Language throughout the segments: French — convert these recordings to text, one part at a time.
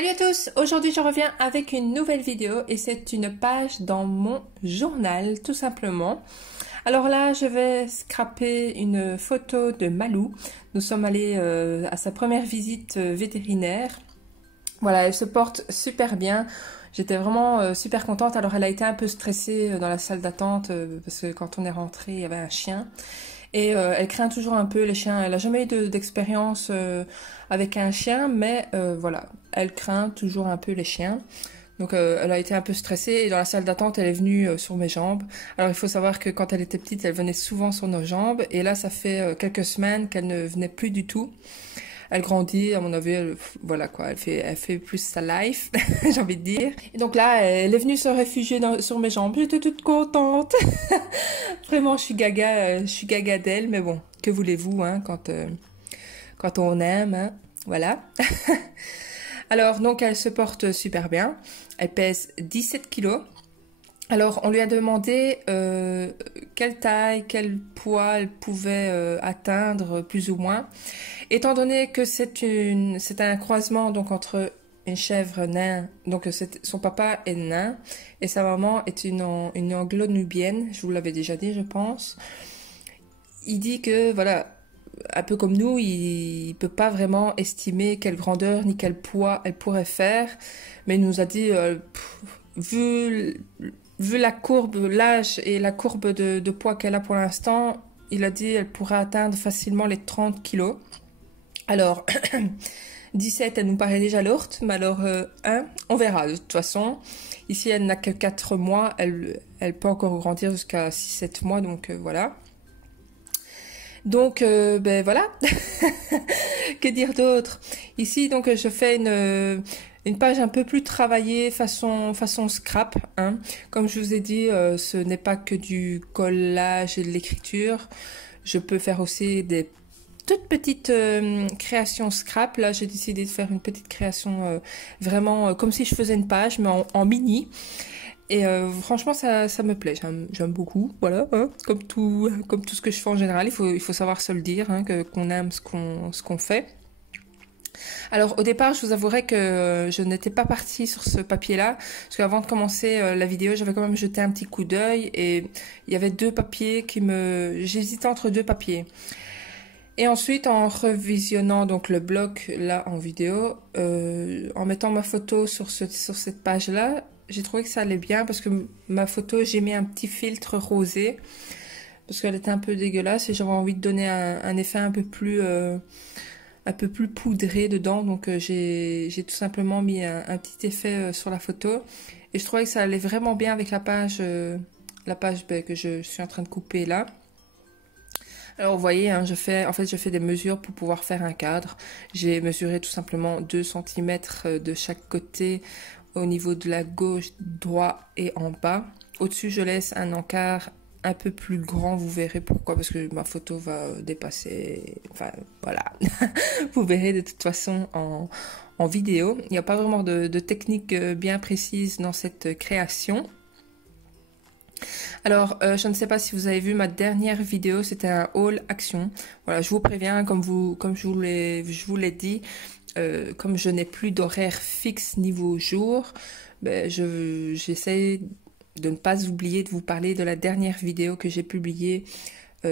Salut à tous, aujourd'hui je reviens avec une nouvelle vidéo et c'est une page dans mon journal tout simplement. Alors là je vais scraper une photo de Malou. Nous sommes allés à sa première visite vétérinaire. Voilà, elle se porte super bien. J'étais vraiment super contente. Alors elle a été un peu stressée dans la salle d'attente parce que quand on est rentré il y avait un chien. Et elle craint toujours un peu les chiens. Elle n'a jamais eu d'expérience avec un chien, mais voilà, elle craint toujours un peu les chiens. Donc elle a été un peu stressée et dans la salle d'attente, elle est venue sur mes jambes. Alors il faut savoir que quand elle était petite, elle venait souvent sur nos jambes. Et là, ça fait quelques semaines qu'elle ne venait plus du tout. Elle grandit, à mon avis, voilà quoi, elle fait plus sa life, j'ai envie de dire. Et donc là, elle est venue se réfugier sur mes jambes. J'étais toute contente. Vraiment, je suis gaga d'elle, mais bon, que voulez-vous, hein, quand on aime, hein, voilà. Alors, donc, elle se porte super bien. Elle pèse 17 kilos. Alors, on lui a demandé quelle taille, quel poids elle pouvait atteindre, plus ou moins. Étant donné que c'est un croisement donc entre une chèvre nain, donc son papa est nain et sa maman est une anglo-nubienne, je vous l'avais déjà dit, je pense. Il dit que voilà, un peu comme nous, il peut pas vraiment estimer quelle grandeur ni quel poids elle pourrait faire, mais il nous a dit vu la courbe, l'âge et la courbe de poids qu'elle a pour l'instant, il a dit elle pourrait atteindre facilement les 30 kilos. Alors, 17, elle nous paraît déjà lourde, mais alors, on verra de toute façon. Ici, elle n'a que 4 mois, elle peut encore grandir jusqu'à 6-7 mois, donc voilà. Donc, ben voilà, que dire d'autre? Ici, donc, je fais une page un peu plus travaillée, façon scrap, hein. Comme je vous ai dit, ce n'est pas que du collage et de l'écriture. Je peux faire aussi des toute petite création scrap. Là, j'ai décidé de faire une petite création vraiment comme si je faisais une page, mais en mini. Et franchement, ça me plaît. J'aime beaucoup. Voilà, hein, comme tout ce que je fais en général. Il faut savoir se le dire, hein, qu'on aime ce qu'on fait. Alors au départ, je vous avouerai que je n'étais pas partie sur ce papier-là, parce qu'avant de commencer la vidéo, j'avais quand même jeté un petit coup d'œil et il y avait deux papiers j'hésitais entre deux papiers. Et ensuite, en revisionnant donc le bloc là en vidéo, en mettant ma photo sur cette page-là, j'ai trouvé que ça allait bien parce que ma photo, j'ai mis un petit filtre rosé parce qu'elle était un peu dégueulasse et j'avais envie de donner un effet un peu plus poudré dedans. Donc j'ai tout simplement mis un petit effet sur la photo et je trouvais que ça allait vraiment bien avec la page que je suis en train de couper là. Alors vous voyez, hein, je fais des mesures pour pouvoir faire un cadre. J'ai mesuré tout simplement 2 cm de chaque côté au niveau de la gauche, droit et en bas. Au-dessus, je laisse un encart un peu plus grand, vous verrez pourquoi, parce que ma photo va dépasser, enfin voilà. Vous verrez de toute façon en vidéo. Il n'y a pas vraiment de technique bien précise dans cette création. Alors, je ne sais pas si vous avez vu ma dernière vidéo, c'était un haul action. Voilà, je vous préviens, comme je vous l'ai dit, comme je n'ai plus d'horaire fixe niveau jour, ben, j'essaie de ne pas oublier de vous parler de la dernière vidéo que j'ai publiée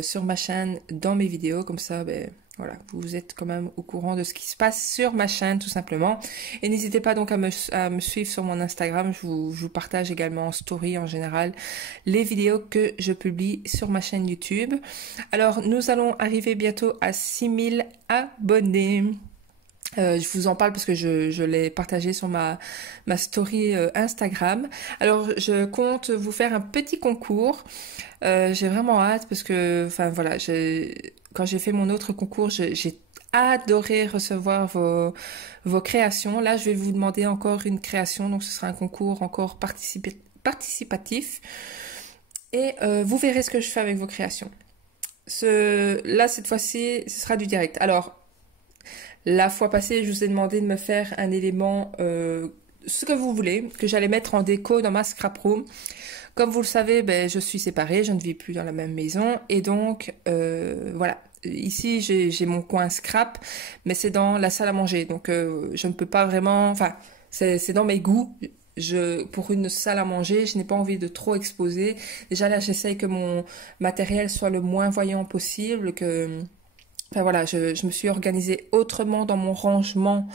sur ma chaîne dans mes vidéos, comme ça, ben voilà, vous êtes quand même au courant de ce qui se passe sur ma chaîne tout simplement. Et n'hésitez pas donc à me suivre sur mon Instagram. Je vous partage également en story en général les vidéos que je publie sur ma chaîne YouTube. Alors nous allons arriver bientôt à 6000 abonnés. Je vous en parle parce que je l'ai partagé sur ma story Instagram. Alors je compte vous faire un petit concours. J'ai vraiment hâte parce que, enfin voilà, quand j'ai fait mon autre concours, j'ai adoré recevoir vos créations. Là, je vais vous demander encore une création, donc ce sera un concours encore participatif. Et vous verrez ce que je fais avec vos créations. Là, cette fois-ci, ce sera du direct. Alors, la fois passée, je vous ai demandé de me faire un élément, ce que vous voulez, que j'allais mettre en déco dans ma scrap room. Comme vous le savez, ben, je suis séparée, je ne vis plus dans la même maison. Et donc, voilà. Ici, j'ai mon coin scrap, mais c'est dans la salle à manger. Donc, je ne peux pas vraiment... Enfin, c'est dans mes goûts. Pour une salle à manger, je n'ai pas envie de trop exposer. Déjà là, j'essaye que mon matériel soit le moins voyant possible, enfin voilà, je me suis organisée autrement dans mon rangement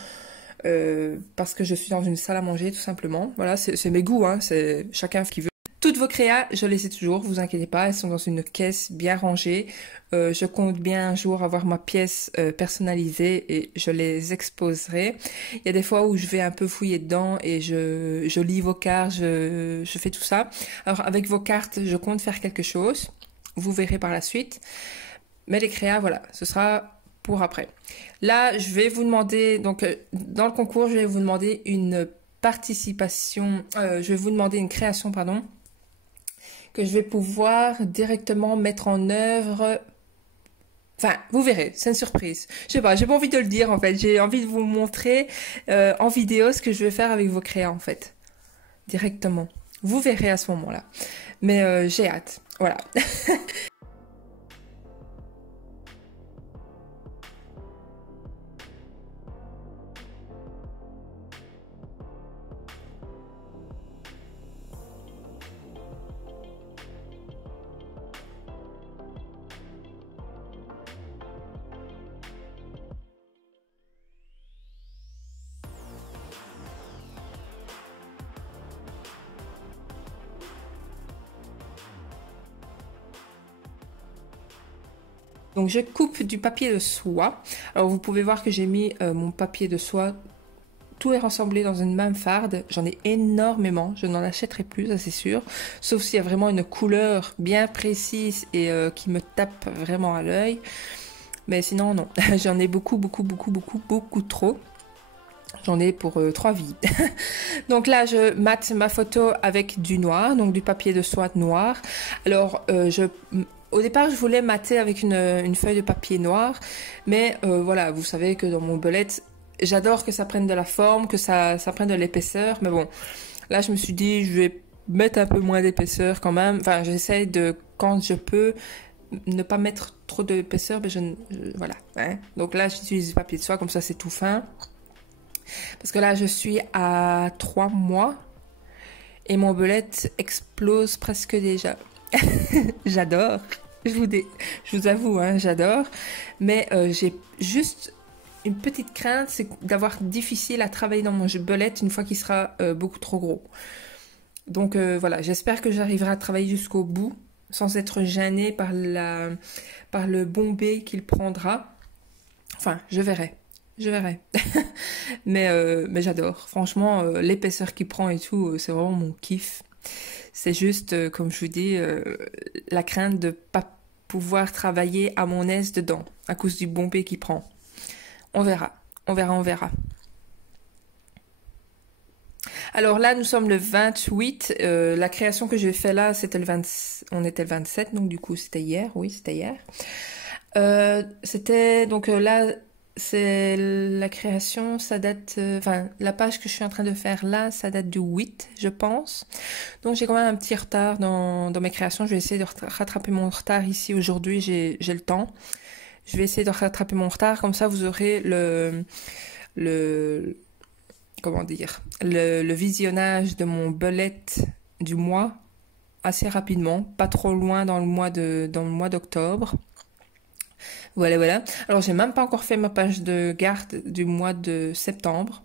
parce que je suis dans une salle à manger tout simplement. Voilà, c'est mes goûts, hein, c'est chacun ce qu'il veut. Toutes vos créas, je les ai toujours, vous inquiétez pas, elles sont dans une caisse bien rangée. Je compte bien un jour avoir ma pièce personnalisée et je les exposerai. Il y a des fois où je vais un peu fouiller dedans et je lis vos cartes, je fais tout ça. Alors avec vos cartes, je compte faire quelque chose. Vous verrez par la suite. Mais les créas, voilà, ce sera pour après. Là, je vais vous demander, donc dans le concours, je vais vous demander une participation, je vais vous demander une création, pardon, que je vais pouvoir directement mettre en œuvre. Enfin, vous verrez, c'est une surprise. Je sais pas, j'ai pas envie de le dire en fait. J'ai envie de vous montrer en vidéo ce que je vais faire avec vos créas en fait. Directement. Vous verrez à ce moment-là. Mais j'ai hâte. Voilà. Donc je coupe du papier de soie. Alors vous pouvez voir que j'ai mis mon papier de soie. Tout est rassemblé dans une même farde. J'en ai énormément. Je n'en achèterai plus, ça c'est sûr. Sauf s'il y a vraiment une couleur bien précise et qui me tape vraiment à l'œil. Mais sinon non. J'en ai beaucoup, beaucoup, beaucoup, beaucoup, beaucoup trop. J'en ai pour 3 vies. Donc là, je mate ma photo avec du noir, donc du papier de soie noir. Alors, au départ, je voulais mater avec une feuille de papier noir, mais voilà, vous savez que dans mon belette, j'adore que ça prenne de la forme, que ça prenne de l'épaisseur, mais bon, là, je me suis dit, je vais mettre un peu moins d'épaisseur quand même. Enfin, j'essaye de, quand je peux, ne pas mettre trop d'épaisseur, mais voilà. Hein. Donc là, j'utilise du papier de soie, comme ça, c'est tout fin. Parce que là, je suis à 3 mois et mon belette explose presque déjà. J'adore. Je vous avoue, hein, j'adore. Mais j'ai juste une petite crainte, c'est d'avoir difficile à travailler dans mon belette une fois qu'il sera beaucoup trop gros. Donc voilà, j'espère que j'arriverai à travailler jusqu'au bout sans être gênée par le bombé qu'il prendra. Enfin, je verrai. Je verrai. mais j'adore. Franchement, l'épaisseur qu'il prend et tout, c'est vraiment mon kiff. C'est juste, comme je vous dis, la crainte de pas pouvoir travailler à mon aise dedans, à cause du bombé qu'il prend. On verra. On verra, on verra. Alors là, nous sommes le 28. La création que j'ai fait là, c'était on était le 27, donc du coup, c'était hier. Oui, c'était hier. C'était, donc là... C'est la création, ça date, enfin la page que je suis en train de faire là, ça date du 8, je pense. Donc j'ai quand même un petit retard dans mes créations. Je vais essayer de rattraper mon retard ici aujourd'hui, j'ai le temps. Je vais essayer de rattraper mon retard, comme ça vous aurez comment dire, le visionnage de mon belette du mois assez rapidement, pas trop loin dans le mois d'octobre. Voilà, voilà. Alors, j'ai même pas encore fait ma page de garde du mois de septembre.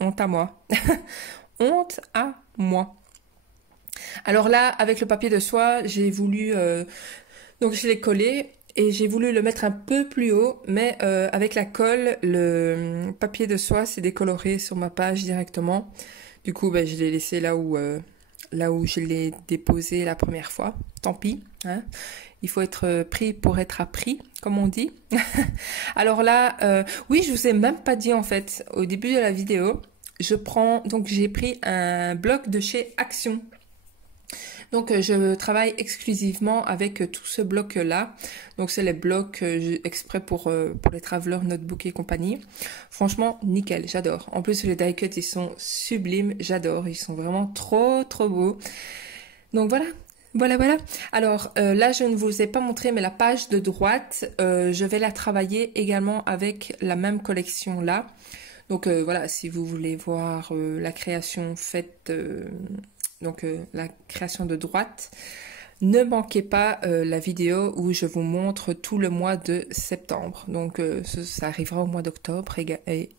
Honte à moi. Honte à moi. Alors là, avec le papier de soie, j'ai voulu... donc, je l'ai collé et j'ai voulu le mettre un peu plus haut. Mais avec la colle, le papier de soie s'est décoloré sur ma page directement. Du coup, ben, je l'ai laissé là où je l'ai déposé la première fois. Tant pis, hein. Il faut être pris pour être appris, comme on dit. Alors là, oui, je vous ai même pas dit en fait, au début de la vidéo, j'ai pris un bloc de chez Action. Donc je travaille exclusivement avec tout ce bloc-là. Donc c'est les blocs exprès pour les travelers, notebook et compagnie. Franchement, nickel, j'adore. En plus, les die cuts, ils sont sublimes, j'adore. Ils sont vraiment trop, trop beaux. Donc voilà. Voilà. Alors là, je ne vous ai pas montré, mais la page de droite, je vais la travailler également avec la même collection là. Donc voilà, si vous voulez voir la création faite, la création de droite, ne manquez pas la vidéo où je vous montre tout le mois de septembre. Donc ça arrivera au mois d'octobre,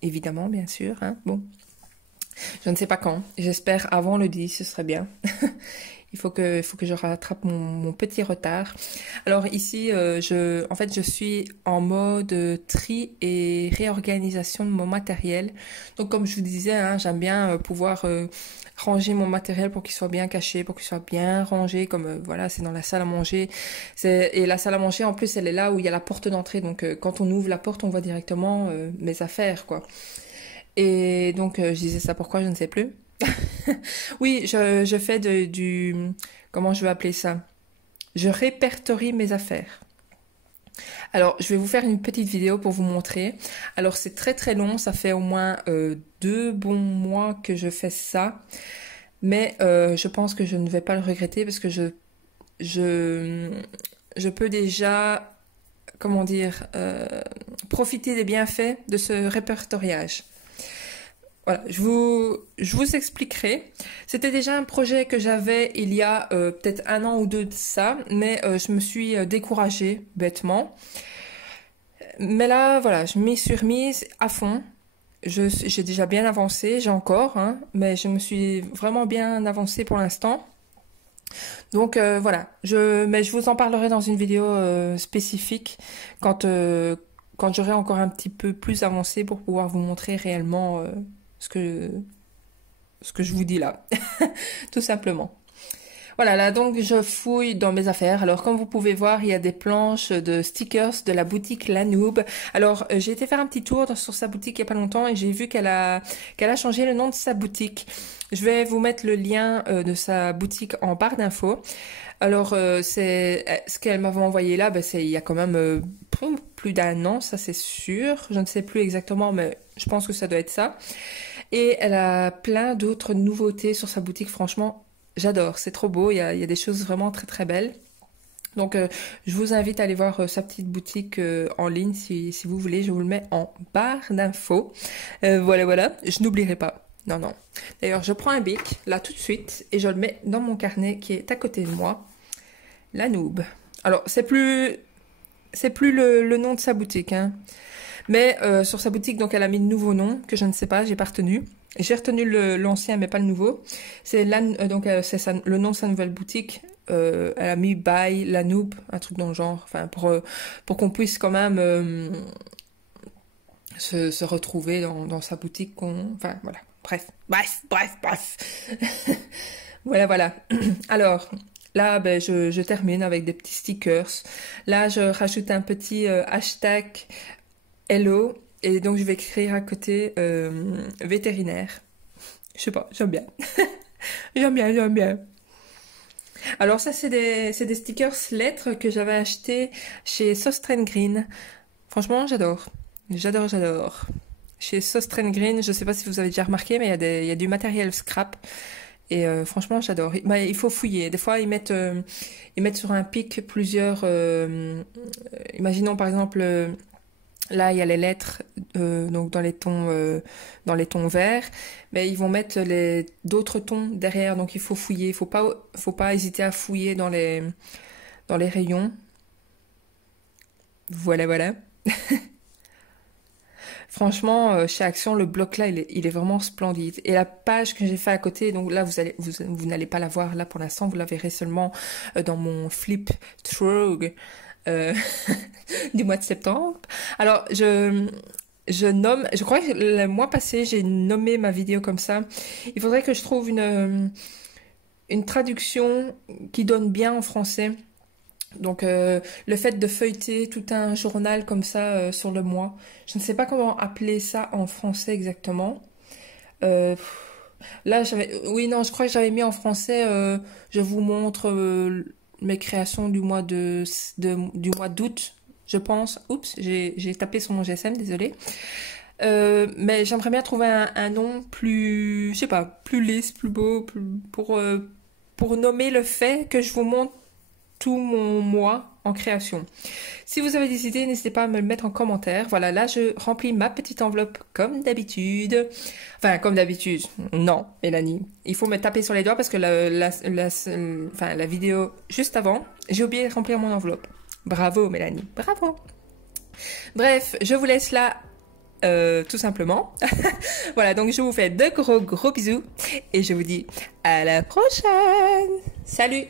évidemment, bien sûr. Hein. Bon, je ne sais pas quand. J'espère avant le 10, ce serait bien. Il faut que je rattrape mon petit retard. Alors ici, en fait, je suis en mode tri et réorganisation de mon matériel. Donc comme je vous disais, hein, j'aime bien pouvoir ranger mon matériel pour qu'il soit bien caché, pour qu'il soit bien rangé. Comme voilà, c'est dans la salle à manger. Et la salle à manger, en plus, elle est là où il y a la porte d'entrée. Donc quand on ouvre la porte, on voit directement mes affaires, quoi. Et donc je disais ça pourquoi, je ne sais plus. Oui, je fais comment je vais appeler ça? Je répertorie mes affaires. Alors, je vais vous faire une petite vidéo pour vous montrer. Alors, c'est très très long, ça fait au moins 2 bons mois que je fais ça. Mais je pense que je ne vais pas le regretter parce que je peux déjà, comment dire, profiter des bienfaits de ce répertoriage. Voilà, je vous expliquerai. C'était déjà un projet que j'avais il y a peut-être 1 an ou 2 de ça, mais je me suis découragée bêtement. Mais là, voilà, je m'y suis remise à fond. J'ai déjà bien avancé, j'ai encore, hein, mais je me suis vraiment bien avancée pour l'instant. Donc voilà, mais je vous en parlerai dans une vidéo spécifique quand j'aurai encore un petit peu plus avancé pour pouvoir vous montrer réellement ce que je vous dis là, tout simplement. Voilà, là donc je fouille dans mes affaires. Alors comme vous pouvez voir, il y a des planches de stickers de la boutique Lanoob. Alors j'ai été faire un petit tour sur sa boutique il y a pas longtemps et j'ai vu qu'elle a changé le nom de sa boutique. Je vais vous mettre le lien de sa boutique en barre d'infos. Alors c'est ce qu'elle m'avait envoyé là, c'est il y a quand même plus d'1 an, ça c'est sûr. Je ne sais plus exactement, mais je pense que ça doit être ça. Et elle a plein d'autres nouveautés sur sa boutique. Franchement, j'adore. C'est trop beau. Il y a des choses vraiment très très belles. Donc, je vous invite à aller voir sa petite boutique en ligne si vous voulez. Je vous le mets en barre d'infos. Voilà, voilà. Je n'oublierai pas. Non, non. D'ailleurs, je prends un bic, là, tout de suite, et je le mets dans mon carnet qui est à côté de moi. Lanoob. Alors, c'est plus le nom de sa boutique, hein. Mais sur sa boutique, donc elle a mis de nouveaux noms que je ne sais pas, j'ai pas retenu. J'ai retenu l'ancien, mais pas le nouveau. C'est le nom de sa nouvelle boutique. Elle a mis By Lanoob, un truc dans le genre. Enfin, pour qu'on puisse quand même se retrouver dans sa boutique. Enfin, voilà. Bref. Voilà, voilà. Alors, là, ben, je termine avec des petits stickers. Là, je rajoute un petit hashtag Hello, et donc je vais écrire à côté vétérinaire. Je sais pas, j'aime bien. J'aime bien. Alors ça, c'est des stickers lettres que j'avais acheté chez Sostren Green. Franchement, j'adore. J'adore. Chez Sostren Green, je sais pas si vous avez déjà remarqué, mais il y a du matériel scrap. Et franchement, j'adore. Il faut fouiller. Des fois, ils mettent sur un pic plusieurs... imaginons par exemple... Là, il y a les lettres donc dans les tons verts, mais ils vont mettre d'autres tons derrière, donc il faut fouiller. Faut pas hésiter à fouiller dans les rayons. Voilà, voilà. Franchement, chez Action, le bloc là, il est vraiment splendide. Et la page que j'ai fait à côté, donc là, vous n'allez pas la voir là pour l'instant, vous la verrez seulement dans mon flip through. Du mois de septembre. Alors, je crois que le mois passé, j'ai nommé ma vidéo comme ça. Il faudrait que je trouve une traduction qui donne bien en français. Donc, le fait de feuilleter tout un journal comme ça sur le mois. Je ne sais pas comment appeler ça en français exactement. Là, oui, non, je crois que j'avais mis en français, je vous montre mes créations du mois du mois d'août, je pense. Oups, j'ai tapé sur mon GSM, désolé. Mais j'aimerais bien trouver un nom plus, je sais pas, plus lisse, plus beau, pour nommer le fait que je vous montre tout mon mois en création. Si vous avez des idées, n'hésitez pas à me le mettre en commentaire. Voilà, là je remplis ma petite enveloppe comme d'habitude. Enfin, comme d'habitude, non, Mélanie. Il faut me taper sur les doigts parce que la vidéo juste avant, j'ai oublié de remplir mon enveloppe. Bravo Mélanie, bravo. Bref, je vous laisse là tout simplement. Voilà, donc je vous fais de gros bisous et je vous dis à la prochaine. Salut!